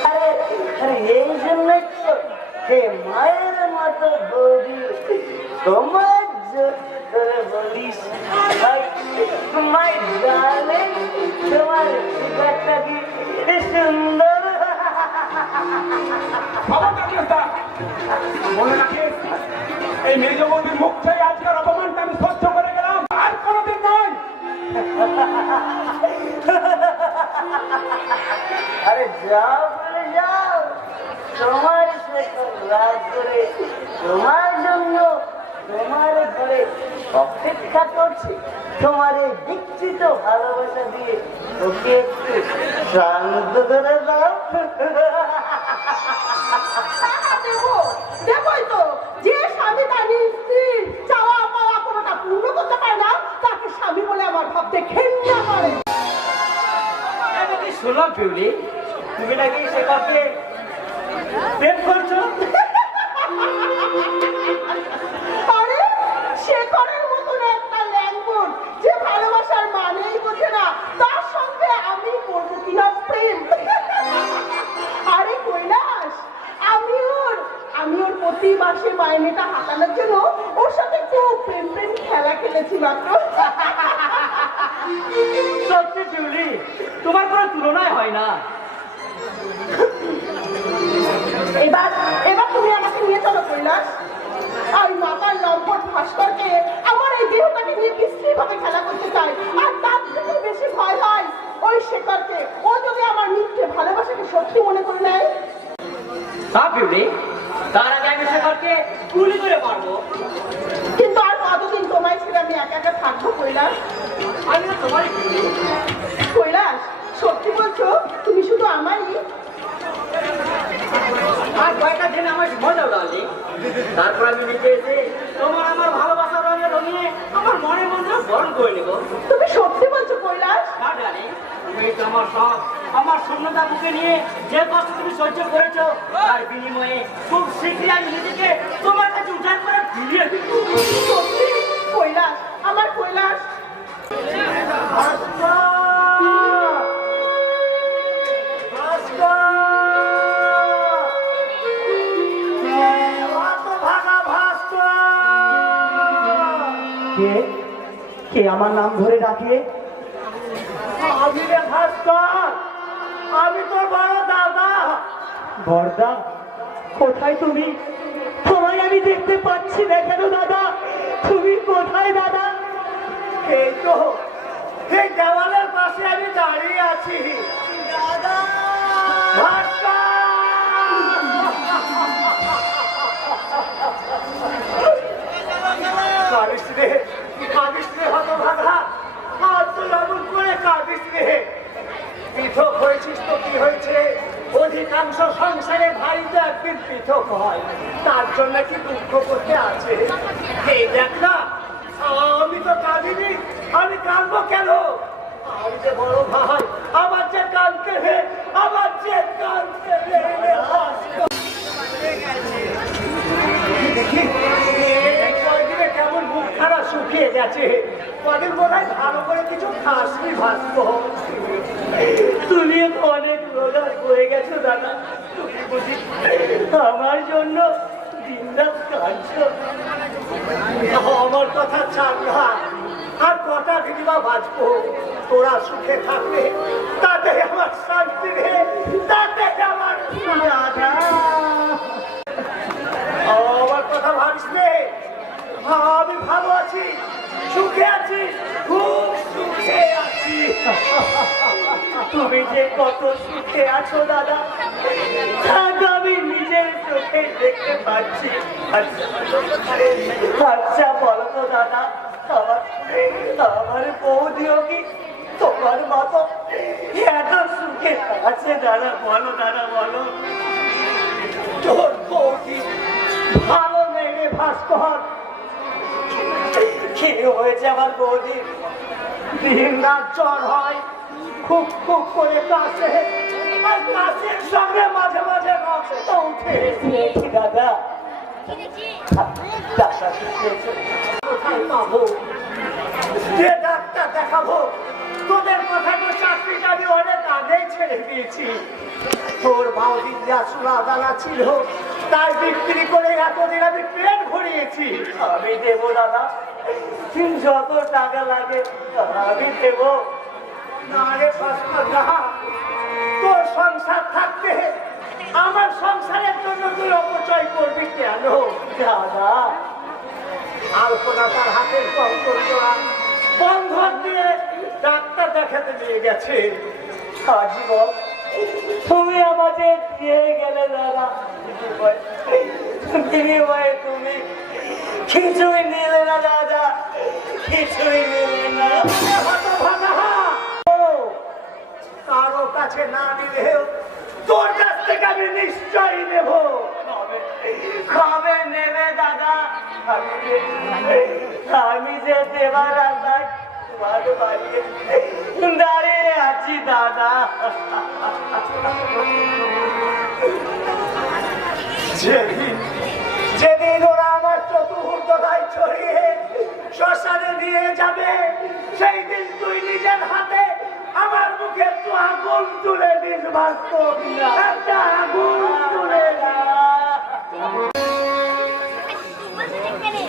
আরে আরে এই জন্যই তো মায়ের মতো বৌদি তোমার ধরে বলিস মাই ডার্লিং, তোমার ব্যাগটা কি সুন্দর। মনে রাখিস, এই মেজ বৌদির মুখ থেকে আজকের অপমানটা আমি সহ্য করে গেলাম, আর কোনোদিন নয়। আরে যাও বলে যাও, তোমার সাথে রাগ করে তোমার জন্য তোমার ঘরে অপেক্ষা করছি। তোমার এই বিকৃত ভালোবাসা দিয়ে ওকে একটু শান্ত করে দাও। দেখোই তো, যে স্বামী তার স্ত্রীর চাওয়া পাওয়া কোনোটা পূর্ণ করতে পারে না, তাকে স্বামী বলে আমার ভাবতে ঘেন্না করে। শোনো পিউলি, তুমি নাকি শেখরকে প্রেম করছো? আরে শেখরের মতন একটা ল্যাংবন যে ভালোবাসার মানেই বোঝে না, তার সঙ্গে আমি করবো কিনা প্রেম? আরে কৈলাস, আমি ওর প্রতি মাসে মাইনেটা হাতানোর জন্য ওর সাথে খুব প্রেম প্রেম খেলা খেলেছি মাত্র। সত্যি পিউলি, তোমার কোনো তুলনায় হয় না। এবার এবার তুমি আমাকে নিয়ে চলো কৈলাস। ওই মাতার লম্পট ভাস্করকে আমার এই দেহটাকে নিয়ে বিশ্রী ভাবে খেলা করতে চাই, আর তার থেকে বেশি ভয় হয় ওই শেখরকে। ও যদি আমার মিথ্যে ভালোবাসাকে সত্যি মনে করে নেয়। তা পিউলি, তার আগে আমি শেখরকে গুলি করে মারবো। কিন্তু আর কতদিন তোমায় ছেড়ে আমি একা একা থাকবো কৈলাস? আমি তো তোমারই পিউলি। কৈলাস, সত্যি বলছো তুমি শুধু আমারই? আর কয়েকটা দিন আমার মজা উড়ালি, তারপর আমি নিজে এসে তোমার আমার ভালোবাসার রঙে রঙিয়ে আমার মনে মনে বরণ করে নেবো। তুমি সত্যি বলছো কৈলাস? না জানি, তুমি তো আমার সব, আমার শূন্যতা বুকে নিয়ে যে কষ্ট তুমি সহ্য করেছো, তার বিনিময়ে খুব শীঘ্রই আমি নিজেকে তোমার কাছে উঠান করে ফিরিয়ে দেব। সত্যি কৈলাস, আমার কৈলাস। কে আমার নাম ধরে ডাকে? আমি রে ভাস্কর, আমি তোর বড় দাদা। বড়দা, কোথায় তুমি? তোমায় আমি দেখতে পাচ্ছি না কেন দাদা? তুমি কোথায় দাদা? এই তো এই দেওয়ালের পাশে আমি দাঁড়িয়ে আছি দাদা। ভাস্কর! কারিস রে, হতভাগা, আর তুই এমন করে কার হয় তার জন্য কি দুঃখ করতে আছে? এই দেখ না, আমি তো কাঁদিনি, আমি কাঁদবো কেন? আমি যে বড় ভাই, আমার যে কাঁদতে হে, আমার যে কাঁদতে হে। দেখি এই কয়েকদিনে কেমন মুখ খারাপ শুকিয়ে গেছে, কদিন বোধ হয় ভালো করে কিছু খাসনি ভাসবো। তুমি তো অনেক রোজা হয়ে গেছো দাদা, তুমি বুঝি আমার জন্য দিনরাত কাঁদছো? আমার কথা ছাড় না, আর কটা দিদিমা বাঁচবো, তোরা সুখে থাকলে তাতে আমার শান্তি রে, তাতে আমার দাদা। আমার কথা ভাবিস নে, আমি ভালো আছি, সুখে আছি, খুব সুখে আছি। তুমি যে কত সুখে আছো দাদা, আমি নিজের চোখে দেখতে পাচ্ছি। আচ্ছা বলো তো দাদা, আমার বৌদিও কি তোমার মতো এত সুখে আছে? দাদা বলো, দাদা বলো। তোর বৌদি ভালো নেই রে ভাস্কর। কি হয়েছে আমার বৌদি? দিন রাত জ্বর হয়, খুব খুব করে কাশে, আর কাশির সঙ্গে মাঝে মাঝে রক্ত উঠে। দাদা কোথায় পাবো, যে ডাক্তার দেখাবো? তোদের কথা তো চাকরিটা আমি অনেক আগেই ছেড়ে দিয়েছি। তোর বৌদির যা চুলা দানা ছিল তাই বিক্রি করে এতদিন আমি পেট ভরিয়েছি। আমি দেবো দাদা, যত টাকা লাগে আমি দেবো। না রে ভাস্কর না, তোর সংসার থাকতে আমার সংসারের জন্য তুই অপচয় করবি কেন? দাদা আলপনা তার হাতের কঙ্কড়া বন্ধন দিয়ে ডাক্তার দেখাতে নিয়ে গেছে। আজীবন তুমি আমাদের দিয়ে গেলে দাদা, বিনিময়ে তুমি কিছুই নিলে না দাদা, কিছুই নিলে না। কারো কাছে না নিলেও তোর কাছ থেকে আমি নিশ্চয়ই নেব। কবে নেবে দাদা? আমি যে দেবার রাস্তায় তোমার বাড়িতে দাঁড়িয়ে আছি দাদা। যেদিন ওরা আমার চতুর্থতায় ছড়িয়ে শ্মশানে নিয়ে যাবে, সেই দিন তুই নিজের হাতে আমার মুখে একটু আগুন তুলে দিস ভাস্কর, একটা আগুন তুলে না।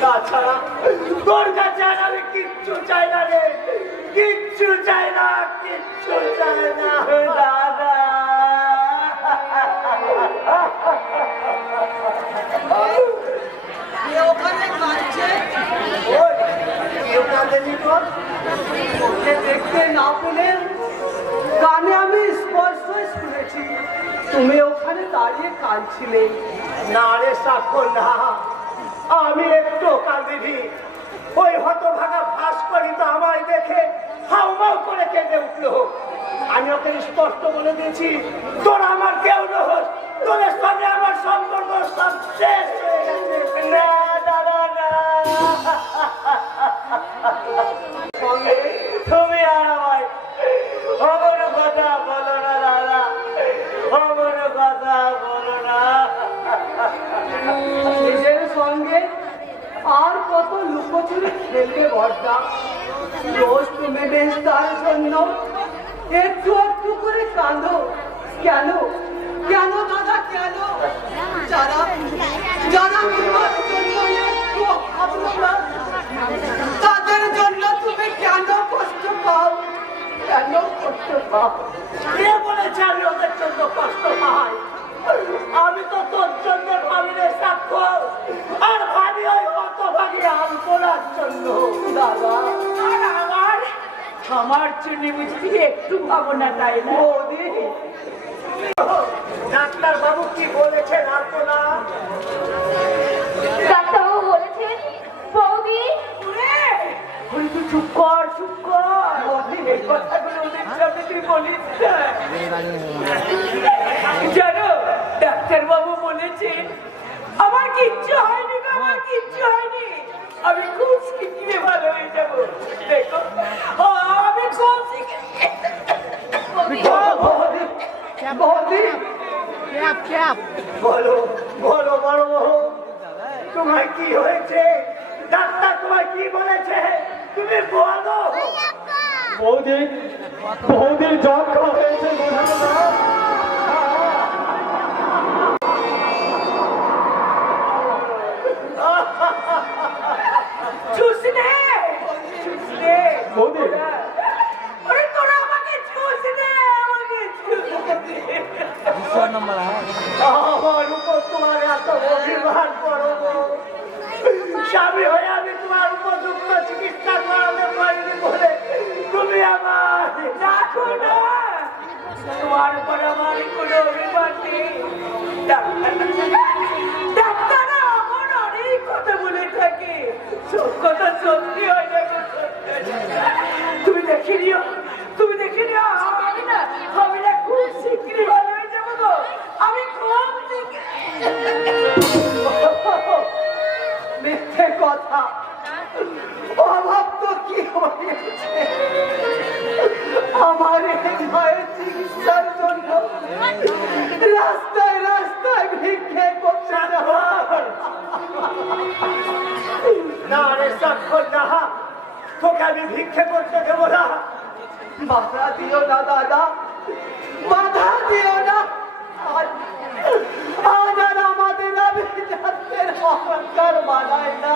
তাছাড়া তোর কাছে আমি কিচ্ছু চাই না রে, কিচ্ছু চাই না, কিচ্ছু চাই না দাদা। দেখতে না পেলে কানে আমি স্পর্শ শুনেছি তুমি ওখানে দাঁড়িয়ে কাঁদছিলে। না রে সাক্ষর না, আমি একটু কাঁদিনি। ওই হতভাগা ভাস্করই তো আমায় দেখে হাউমাউ করে কেঁদে উঠলো। আমি ওকে স্পষ্ট বলে দিয়েছি, তোরা আমার কেউ নস, তোদের সঙ্গে আমার সম্পর্ক সব শেষ হয়ে গেছে। না দাদা না, তুমি আর আমায় অমর কথা বলো না দাদা, অমর কথা বলো না। নিজের সঙ্গে আর কত লুকোচুরি খেলবে বড়দা? রোজ তুমি বেশ তার জন্য একটু একটু করে কাঁদো। কেন কেন দাদা কেন? যারা যারা তোমার জন্য একটু ভাবলো না, তাদের জন্য তুমি কেন কষ্ট পাও? কেন কষ্ট পাও? কে বলেছে আমি ওদের জন্য কষ্ট পাই? আমি তো তোর জন্য ভাবি রে সাক্ষর, আর ভাবি ওই হতভাগী আলপনার জন্য। দাদা আর আমার জন্য বুঝি একটু ভাবনা তাই না? বৌদি, ডাক্তার বাবু কি বলেছেন আলপনা? ডাক্তারবাবু বলেছেন বৌদি তুই চুপ কর, চুপ কর। বৌদি এই কথাগুলো ওদের সামনে তুই বলিস না। জানো ডাক্তার বাবু বলেছেন কিচ্ছু হয়নি গো, আমার কিচ্ছু হয়নি। আমি খুব শিগগিরই ভালো হয়ে যাবো। দেখো, আমি খুব শিগগিরই। বৌদি, বলো বলো বড় বউ, তোমার কি হয়েছে? ডাক্তার তোমার কি বলেছে? তুমি বলো। বৌদি, বৌদির জ্বর হয়েছে বোঝানো না। চুষ নে, চুষ নে। বৌদি, ওরে তোরা আমাকে চুষ নে, আমাকে চুষ নে। আমার উপর তোমার এত অভিমান করো গো। স্বামী হয়ে আমি তোমার উপযুক্ত চিকিৎসা করাতে পারিনি বলে তুমি আমার রাখো না, তোমার উপর আমার কোনো অভিমান নেই। ডাক্তাররা আমার অনেক কথা বলে থাকে, সব কথা সত্যি হয় না গো, সত্যি হয় না। তুমি দেখে নিও, তুমি দেখে নিও, আমি না খুব শীঘ্রই ভালো হয়ে যাবো গো, আমি খুব মিথ্যে কথা। অভাব তো কি হয়েছে? আমার এই মায়ের চিকিৎসার জন্য রাস্তায় রাস্তায় ভিক্ষে করছে না রে সাক্ষর না, তোকে আমি ভিক্ষে করতে দেবো না। বাধা দিও না দাদা, বাধা দিও না। আজ আর আমাদের আভিজাত্যের অহংকার বাড়ায় না।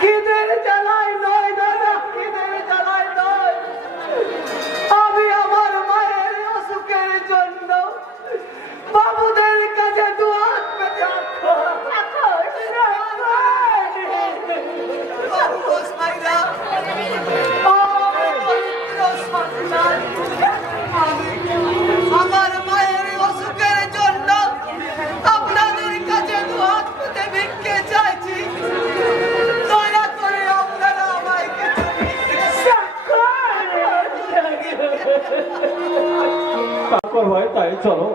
খিদের জ্বালায় নয় দাদা, খিদের জ্বালায় নয়। আমি আমার মায়ের অসুখের জন্য বাবুদের কাছে দুহাত পেতে আমার মায়ের অসুখের জন্য আপনাদের কাছে দুহাত পেতে ভিক্ষে চাইছি। দয়া করে আপনারা আমায় তারপর ভাই তাই চলো,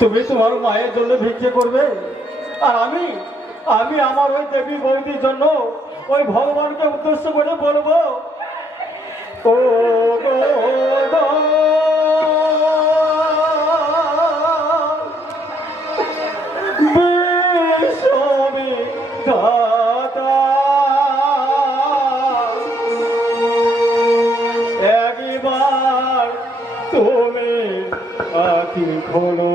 তুমি তোমার মায়ের জন্য ভিক্ষে করবে, আর আমি আমি আমার ওই দেবী বৌদির জন্য ওই ভগবানকে উদ্দেশ্য করে বলবো, ও গো গো, বিশ্ববিধাতা, একবার তুমি আঁখি খোলো,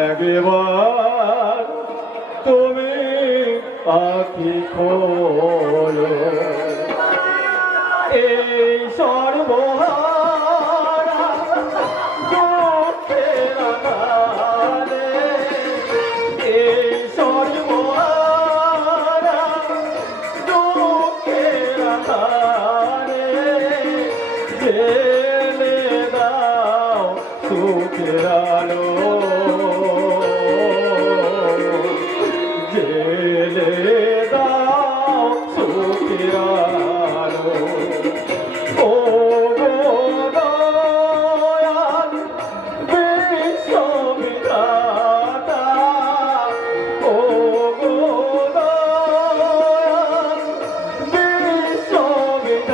একবার তুমি আঁখি খোলো। এই সর্বহারা দুঃখের আকালে, এই সর্বহারা দুঃখের আকালে জেলে দাও সুখের আলো, জেলে দাও সুখের আলো। ও গো দয়াল বিশ্ববিধাতা, ও গো দয়াল বিশ্ববিধাতা,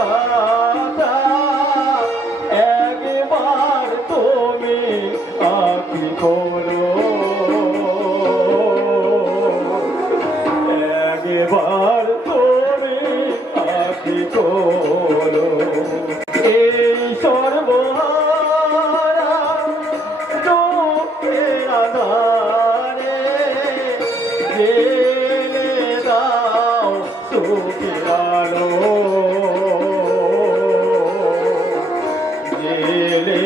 একবার তুমি আঁখি খোলো, একবার তুমি আঁখি খোলো। এই সর্বহারা দুঃখের আধারে জেলে দাও সুখের আলো, জেলে